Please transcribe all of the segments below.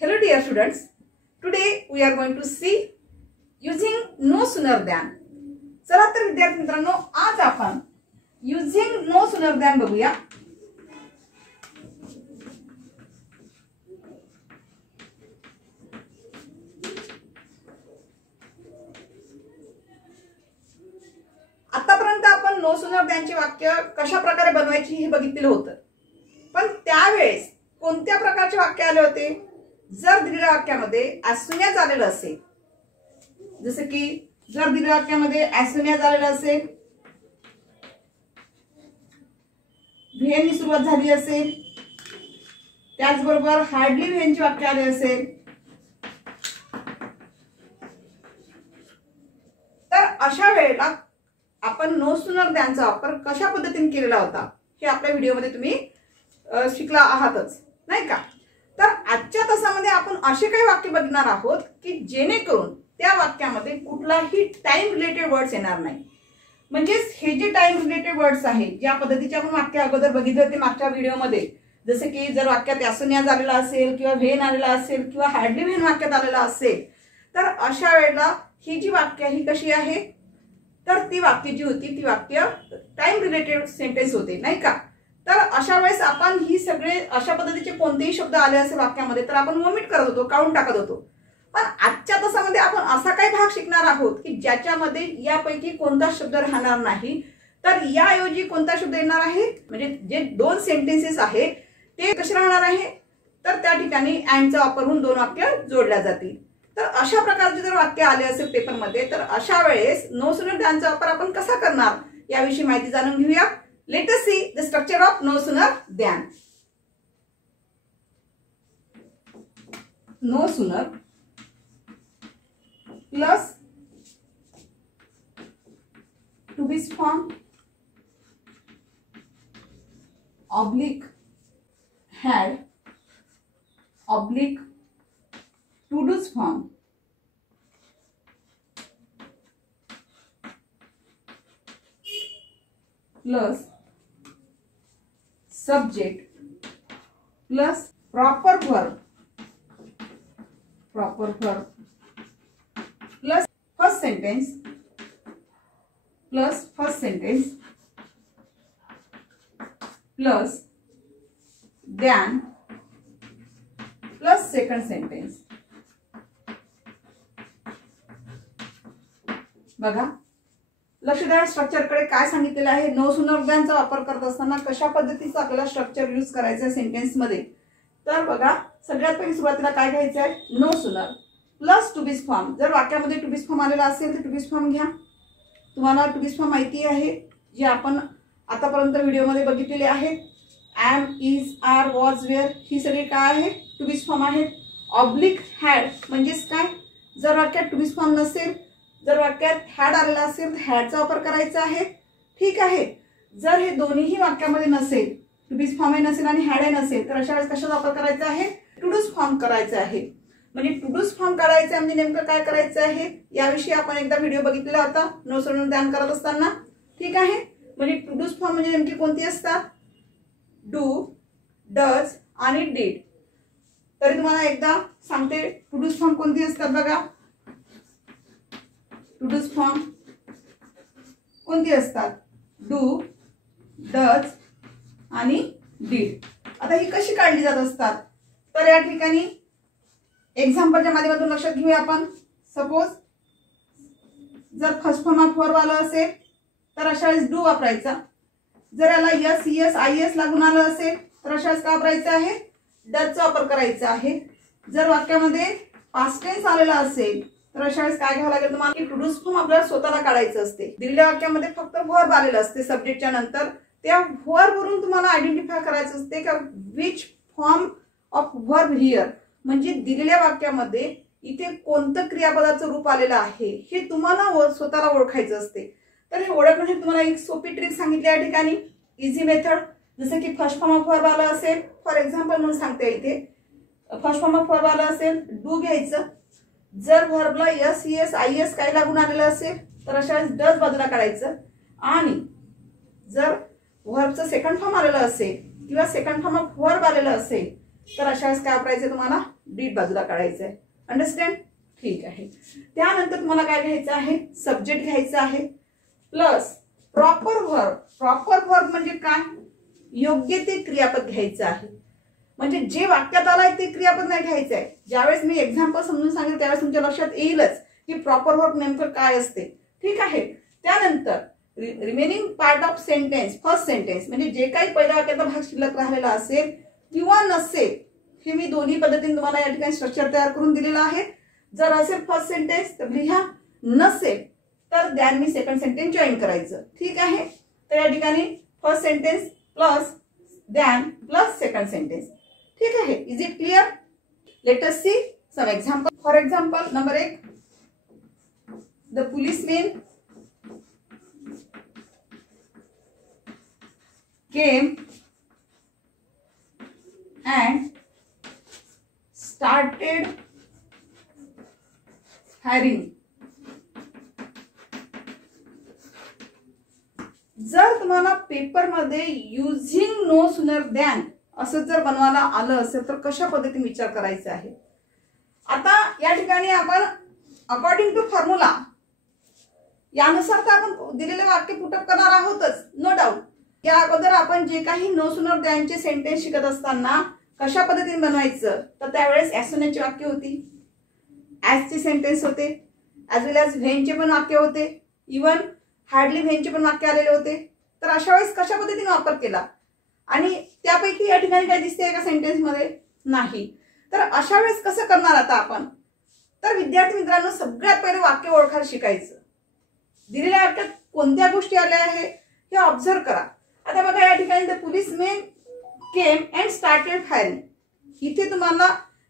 Hello dear students, today we are going to see using no sooner than. चला तर विद्यार्थी मित्रांनो, आज आपण using no sooner than बघूया. आतापर्यंत आपण no sooner than चे वाक्य कशा प्रकारे बनवायची हे बघितलेलं होतं. पण त्यावेळेस कोणत्या प्रकारचे वाक्य आले होते? जर दिलेल्या वाक्यामध्ये as soon as आलेलं असेल, जसे की जर दिलेल्या वाक्यामध्ये as soon as आलेलं असेल, when नी सुरुवात झाली असेल, त्याचबरोबर हार्डली when चे वाक्य आले असेल, तर अशा वेळेला आपण नो सूनर दॅनचा वापर कशा पद्धतीने केलेला होता हे आपल्या व्हिडिओमध्ये तुम्ही शिकला आहातच, नाही का? तर आजच्या तासामध्ये आपण असे काही वाक्य बघणार आहोत की जेणेकरून त्या वाक्यामध्ये कुठलाही टाइम रिलेटेड वर्ड्स येणार नाही. म्हणजे हे जे टाइम रिलेटेड वर्ड्स आहेत, ज्या पद्धतीचे आपण वाक्य अगोदर बघितले होते मागच्या व्हिडिओमध्ये, जसे की जर वाक्यात as soon as आलेला असेल किंवा when आलेला असेल किंवा हार्डली when वाक्यात आलेला असेल, तर अशा वेळेला ही जी वाक्य ही कशी आहे, तर ती वाक्य जी होती ती वाक्य टाइम रिलेटेड सेंटेन्स होते, नाही का? तर अशा वेळेस आपण ही सगळे अशा पद्धतीचे कोणतेही शब्द आले असे वाक्यामध्ये तर आपण वोमिट करत होतो, काढून टाकत होतो. पण आजच्या तासामध्ये आपण असा काही भाग शिकणार आहोत की ज्याच्यामध्ये यापैकी कोणता शब्द राहणार नाही, तर याऐवजी कोणता शब्द येणार आहे, म्हणजे जे दोन सेंटेन्सेस आहे ते कसे राहणार आहे, तर त्या ठिकाणी अँडचा वापर होऊन दोन वाक्य जोडल्या जातील. तर अशा प्रकारचे जर वाक्य आले असेल पेपरमध्ये, तर अशा वेळेस नो सूनर दॅनचा वापर आपण कसा करणार याविषयी माहिती जाणून घेऊया. Let us see the structure of no sooner than. No sooner plus to be form oblique had oblique to do's form plus subject plus proper verb plus first sentence plus than plus second sentence. बघा, लक्ष द्या structure कडे. काय सांगितलेलं आहे, no sooner दॅनचा वापर करत असताना कशा पद्धतीचा आपल्याला स्ट्रक्चर यूज करायचं आहे सेंटेन्स मध्ये. तर बघा, सगळ्यात पहिली सुरुवातीला काय घ्यायचं आहे, नो सूनर प्लस टू बीज फॉर्म. जर वाक्यामध्ये टू बीज फॉर्म आलेला असेल तर टू बीज फॉर्म घ्या. तुम्हाला टू बीज फॉर्म माहिती आहे, जे आपण आतापर्यंत व्हिडिओमध्ये बघितलेले आहेत. Am, is, are, was, were ही सगळी काय आहे, टू बीज फॉर्म आहेत. ऑब्लिक हॅड म्हणजेच काय, जर वाक्यात टू बीज फॉर्म नसेल, जर वाक्यात हॅड आलेला असेल तर हॅडचा वापर करायचा आहे, ठीक आहे. जर हे दोन्हीही वाक्यामध्ये नसेल, टू बीज फॉर्म नसेल आणि हॅड नसेल, तर अशा वेळेस कशाचा वापर करायचा आहे, टू डूज फॉर्म करायचा आहे. म्हणजे टू डूज फॉर्म करायचं म्हणजे नेमकं काय करायचं आहे याविषयी आपण एकदा व्हिडिओ बघितलेला होता नो सूनर दॅन करत असताना, ठीक आहे. म्हणजे टू डूज फॉर्म म्हणजे नेमकी कोणती असतात, डू, डज आणि डीड. तरी तुम्हाला एकदा सांगते टू डूज फॉर्म कोणती असतात. बघा, टू डूज फॉर्म कोणती असतात, डू, डज आणि डीड. आता ही कशी काढली जात असतात, तर या ठिकाणी एक्झाम्पलच्या माध्यमातून लक्षात घेऊया आपण. सपोज जर फर्स्ट फॉर्म ऑफ वर्ब आलं असेल तर अशा वेळेस डू वापरायचा. जर याला यस, यस, आय एस लागून आलं असेल तर अशा वेळेस काय वापरायचं आहे, डजचा वापर करायचा आहे. जर वाक्यामध्ये पास्ट टेन्स आलेला असेल तर अशा वेळेस काय घ्यावं लागेल तुम्हाला, की टू डूज फॉर्म आपल्याला स्वतःला काढायचं असते. दिलेल्या वाक्यामध्ये फक्त वर्ब आलेलं असते सब्जेक्टच्या नंतर, त्या वर्ब वरून तुम्हाला आयडेंटिफाय करायचं असते का which form of verb here, म्हणजे दिलेल्या वाक्यामध्ये इथे कोणतं क्रियापदाचं रूप आलेलं आहे हे तुम्हाला स्वतःला ओळखायचं असते. तर हे ओळखण्यासाठी तुम्हाला एक सोपी ट्रिक सांगितली या ठिकाणी, इझी मेथड. जसे की फर्स्ट फॉर्म ऑफ वर्ब आला असेल, फॉर एक्झाम्पल म्हणून सांगते, इथे फर्स्ट फॉर्म ऑफ वर्ब आला असेल, डू घ्यायचं. जर वर्बला यस, यस, आय एस काय लागून आलेलं असेल तर अशा वेळेस डज बाजूला काढायचं. आणि जर वर्बचं सेकंड फॉर्म आलेलं असेल किंवा सेकंड फॉर्म ऑफ वर्ब आलेलं असेल तर अशा वेळेस काय वापरायचं तुम्हाला, डीड बाजूला काढायचं आहे. अंडरस्टँड? ठीक आहे. त्यानंतर तुम्हाला काय घ्यायचं आहे, सब्जेक्ट घ्यायचं आहे plus proper verb. Proper verb म्हणजे काय, योग्य ते क्रियापद घ्यायचं आहे. म्हणजे जे वाक्यात आलंय ते क्रियापद नाही घ्यायचं आहे. ज्यावेळेस मी एक्झाम्पल समजून सांगेल त्यावेळेस तुमच्या लक्षात येईलच की प्रॉपर व्हर्ब नेमकं काय असते. ठीक आहे. त्यानंतर remaining part of sentence, first sentence म्हणजे जे काही पहिल्या वाक्याचा भाग शिल्लक राहिलेला असेल किंवा नसेल, हे मी दोन्ही पद्धतीने तुम्हाला या ठिकाणी स्ट्रक्चर तयार करून दिलेलं आहे. जर असेल फर्स्ट सेंटेन्स तर लिहा, नसेल तर दॅन मी सेकंड सेंटेन्स जॉईन करायचं. ठीक आहे. तर या ठिकाणी first sentence plus then plus second sentence. ठीक आहे. Is it clear? Let us see some example. For example number 1, the policeman came and started hiring. जर तुम्हाला पेपरमध्ये युझिंग नो सुनर दॅन असं जर बनवायला आलं असेल तर कशा पद्धतीने विचार करायचा आहे. आता या ठिकाणी आपण अकॉर्डिंग टू फॉर्म्युला यानुसार तर आपण दिलेले वाक्य पुटअप करणार आहोतच, नो डाऊट. या अगोदर आपण जे काही नो सुनर दॅनचे सेंटेन्स शिकत असताना कशा पद्धतीने बनवायचं, तर त्यावेळेस ॲज सून ची वाक्य होती, ॲजचे सेंटेन्स होते, ॲज वेल ॲज व्हेनचे पण वाक्य होते, इवन हार्डली व्हेनचे पण वाक्य आलेले होते. तर अशा वेळेस कशा पद्धतीने वापर केला आणि त्यापैकी या ठिकाणी काय दिसते का सेंटेन्स मध्ये, नाही. तर अशा वेळेस कसं करणार आता आपण, तर विद्यार्थी मित्रांनो सगळ्यात पहिले वाक्य ओळखायला शिकायचं. दिलेल्या वाक्यात कोणत्या गोष्टी आल्या आहे हे ऑब्झर्व करा. आता बघा या ठिकाणी the policeman came and started firing. इथे तुम्हाला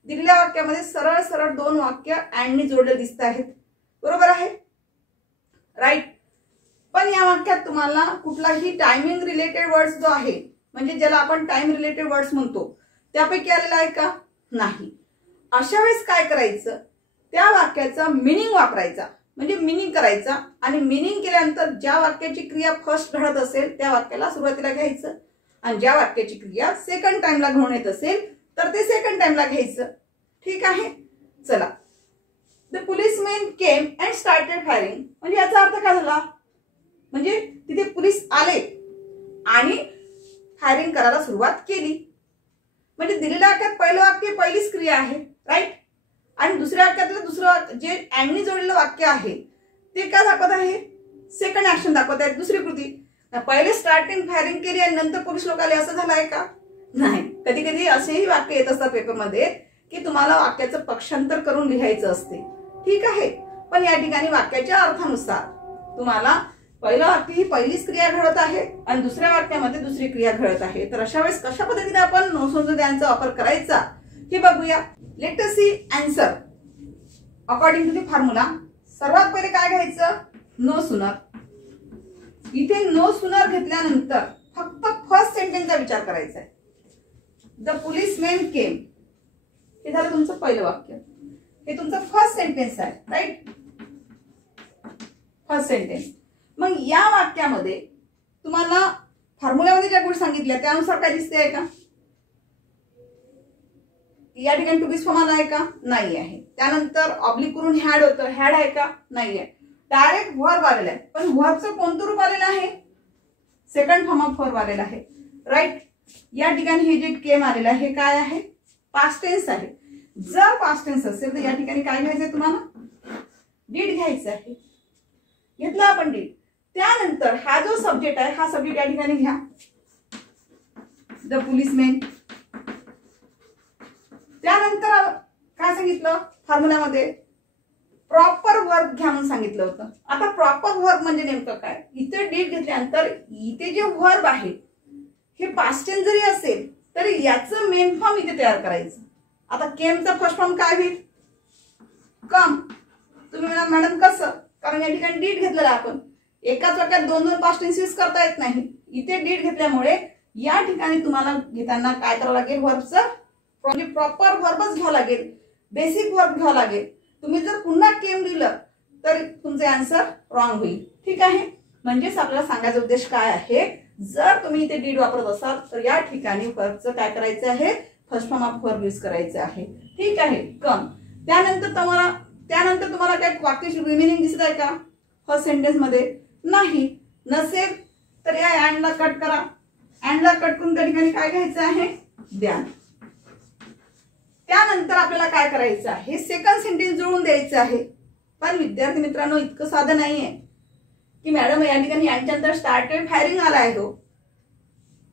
दिलेल्या वाक्यामध्ये सरळ सरळ दोन वाक्य अँडनी जोडले दिसत आहेत, बरोबर आहे, राईट. पण या वाक्यात तुम्हाला कुठलाही टायमिंग रिलेटेड वर्ड्स जो आहे म्हणजे ज्याला आपण टाइम रिलेटेड वर्ड्स म्हणतो त्यापैकी आलेला आहे का, नाही. अशा वेळेस काय करायचं, त्या वाक्याचा मिनिंग वापरायचा, म्हणजे मिनिंग करायचा. आणि मिनिंग केल्यानंतर ज्या वाक्याची क्रिया फर्स्ट घडत असेल त्या वाक्याला सुरुवातीला घ्यायचं आणि ज्या वाक्याची क्रिया सेकंड टाइमला घडून येत असेल तर ते सेकंड टाइमला घ्यायचं. ठीक आहे. चला, the policeman came and started firing म्हणजे याचा अर्थ काय झाला, म्हणजे तिथे पोलीस आले आणि फायरिंग करायला सुरुवात केली. म्हणजे दिलेल्या वाक्यात पहिलं वाक्य पहिलीच क्रिया आहे, राईट. आणि दुसऱ्या वाक्यातलं दुसरं जे अँडनी जोडलेलं वाक्य आहे ते काय दाखवत आहे, सेकंड ऍक्शन दाखवत आहे, दुसरी कृती. पहिले स्टार्टिंग फायरिंग केली आणि नंतर पोलीस लोक आले, असं झालं आहे का, नाही. कधी कधी असेही वाक्य येत असतात पेपरमध्ये की तुम्हाला वाक्याचं पक्षांतर करून लिहायचं असते. ठीक आहे. पण या ठिकाणी वाक्याच्या अर्थानुसार तुम्हाला पहिलं वाक्य ही पहिलीच क्रिया घडत आहे आणि दुसऱ्या वाक्यामध्ये दुसरी क्रिया घडत आहे. तर अशा वेळेस कशा पद्धतीने आपण नो सुनर दॅनचा वापर करायचा हे बघूया. Let us see answer according to the formula. सर्वात पहिले काय घ्यायचं, नो सुनर. इथे नो सुनर घेतल्यानंतर फक्त फर्स्ट सेंटेन्सचा विचार करायचा आहे. द policeman came हे झालं तुमचं पहिलं वाक्य, हे तुमचं फर्स्ट सेंटेन्स आहे, राईट, फर्स्ट सेंटेन्स. मग या वाक्यामध्ये तुम्हाला फॉर्म्युलामध्ये ज्या गोष्टी सांगितल्या त्यानुसार काय दिसते आहे का, या ठिकाणी टू बीज फॉर्म आला आहे का, नाही आहे. त्यानंतर ऑब्लिक करून हॅड होतं, हॅड आहे का, नाही आहे. डायरेक्ट व्हर्ब आलेला आहे. पण व्हर्बचं कोणतं रूप आलेलं आहे, सेकंड फॉर्म ऑफ व्हर्ब आलेला आहे, राईट. या ठिकाणी हे जे केम आलेलं आहे हे काय आहे, पास्ट टेन्स आहे. जर पास्ट टेन्स असेल तर या ठिकाणी काय घ्यायचंय तुम्हाला, डीड घ्यायचं आहे. घेतला आपण डीड. त्यानंतर हा जो सब्जेक्ट आहे हा सब्जेक्ट या ठिकाणी घ्या, द policeman. त्यानंतर काय सांगितलं फॉर्म्युलामध्ये, प्रॉपर वर्ब घ्या म्हणून सांगितलं होतं. आता प्रॉपर वर्ब म्हणजे नेमकं काय, इथे डीड घेतल्यानंतर इथे जे वर्ब आहे हे पास्ट टेन्स जरी असेल तरी याचं मेन फॉर्म इथे तयार करायचं. आता केमचा फर्स्ट फॉर्म काय होईल, कम. तुम्ही म्हणा मॅडम कसं, कारण या ठिकाणी डीड घेतलेला आपण एकाच वाक्यात दोन दोन पास्ट टेन्स यूज करता येत नाही. इथे डीड घेतल्यामुळे या ठिकाणी तुम्हाला घेताना काय करावं लागेल, वर्बचं म्हणजे प्रॉपर वर्बच घ्यावं लागेल, बेसिक वर्ब घ्यावं लागेल. तुम्ही जर पुन्हा केम लिहिलं तर तुमचे आन्सर रॉंग होईल. ठीक आहे. म्हणजेच आपल्याला सांगायचा उद्देश काय आहे, जर तुम्ही इथे डीड वापरत असाल तर या ठिकाणी वर्बचं काय करायचं आहे, first form of verb use करायचं आहे. ठीक आहे, कम. त्यानंतर तुम्हाला काय वाक्याची रिमेनिंग दिसत आहे का फर्स्ट सेंटेन्स मध्ये? नाही. नसेल तर या अँडला कट करा. अँडला कट करून त्या ठिकाणी काय घ्यायचं आहे? द्या. त्यानंतर आपल्याला काय करायचं आहे? सेकंड सेंटेन्स जुळवून द्यायचं आहे. पण विद्यार्थी मित्रांनो, इतकं साधं नाहीये की मॅडम या ठिकाणी यांच्यानंतर स्टार्टेड फायरिंग आला आहे तो.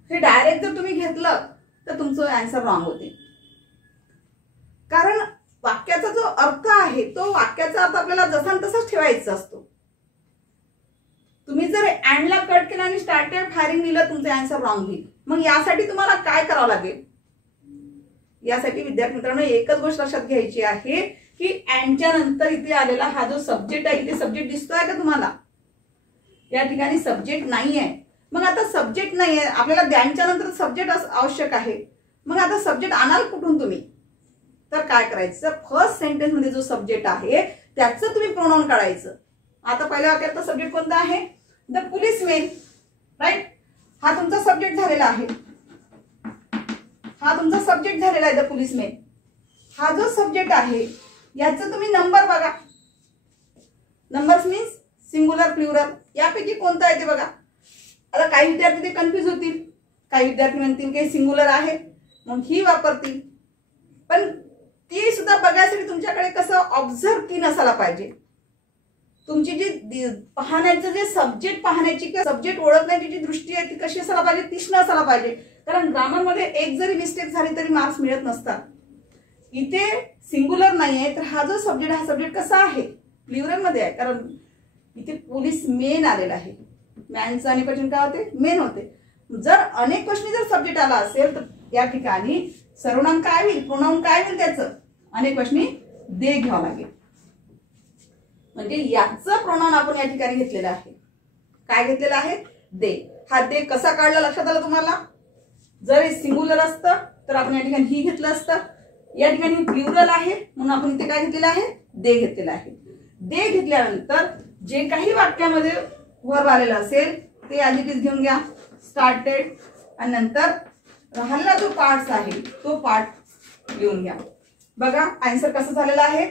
हे डायरेक्ट जर तुम्ही घेतलं तर तुमचं आन्सर रॉंग होते. कारण वाक्याचा जो अर्थ आहे तो वाक्याचा अर्थ आपल्याला जसा तसाच ठेवायचा असतो. तुम्ही जर अँडला कट केला आणि स्टार्टेड फायरिंग दिलं, तुमचं आन्सर रॉंग होईल. मग यासाठी तुम्हाला काय करावं लागेल? यासाठी विद्यार्थी मित्रांनो एकच गोष्ट लक्षात घ्यायची आहे की अँडच्या नंतर इथे आलेला हा जो सब्जेक्ट आहे, इथे सब्जेक्ट दिसतोय का तुम्हाला? या ठिकाणी सब्जेक्ट नाहीये. मग आता सब्जेक्ट नाहीये, आपल्याला द्यांच्या नंतर सब्जेक्ट आवश्यक आहे. मग आता सब्जेक्ट आणाल कुठून तुम्ही? तर काय करायचं? फर्स्ट सेंटेन्स मध्ये जो सब्जेक्ट आहे त्याचं तुम्ही प्रोनाउन काढायचं. आता पहिल्या वाक्यातला सब्जेक्ट कोणता आहे? The policeman. राईट. हा तुमचा सब्जेक्ट झालेला आहे. हा तुमचा सब्जेक्ट झालेला आहे द पोलिसमॅन. हा जो सब्जेक्ट आहे याचं तुम्ही नंबर बघा. नंबर्स मीन्स सिंगुलर प्लुरल, यापैकी कोणता आहे ते बघा. आता काही विद्यार्थी ते कन्फ्युज होतील. काही विद्यार्थी म्हणतील की सिंगुलर आहे मग ही वापरतील. पण ती सुद्धा बघायसाठी तुमच्याकडे कसं ऑब्झर्व की नसायला पाहिजे. तुमची जी पाहण्याचं जे सब्जेक्ट पाहण्याची किंवा सब्जेक्ट ओळखण्याची जी दृष्टी आहे ती कशी असायला पाहिजे? तीक्ष्ण असायला पाहिजे. कारण ग्रामर मध्ये एक जरी मिस्टेक झाली तरी मार्क्स मिळत नसतात. इथे सिंगुलर नाहीये तर हा जो सब्जेक्ट, हा सब्जेक्ट कसा आहे? प्लुरल मध्ये आहे. कारण इथे पोलीस मेन आलेला आहे. मॅनचं अनेक वचन काय होते? मेन होते. जर अनेक वचनी जर सब्जेक्ट आला असेल तर या ठिकाणी सर्वनाम काय होईल? प्रोनाउन काय होईल? त्याचं अनेक वचनी दे घ्यावं लागेल. म्हणजे याचं प्रोनाउन आपण या ठिकाणी घेतलेलं आहे. काय घेतलेलं आहे? दे. हा दे कसा काढला लक्षात आलं तुम्हाला? जर हे सिंगुलर असतं तर आपण या ठिकाणी ही घेतलं असतं. या ठिकाणी प्लुरल आहे म्हणून आपण इथे काय घेतलेलं आहे? दे घेतलेलं आहे. दे घेतल्यानंतर जे काही वाक्यामध्ये वर्ब आलेला असेल ते आधी घेऊन घ्या. स्टार्टेड आणि नंतर राहिलेला जो पार्ट आहे तो पार्ट लिहून घ्या. बघा आन्सर कसं झालेलं आहे?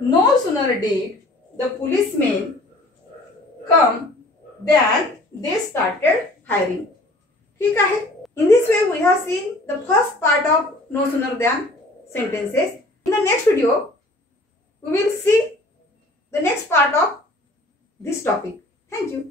No sooner did the policemen come than they started firing. ठीक आहे. In this way we have seen the first part of no sooner than sentences. In the next video we will see the next part of this topic. Thank you.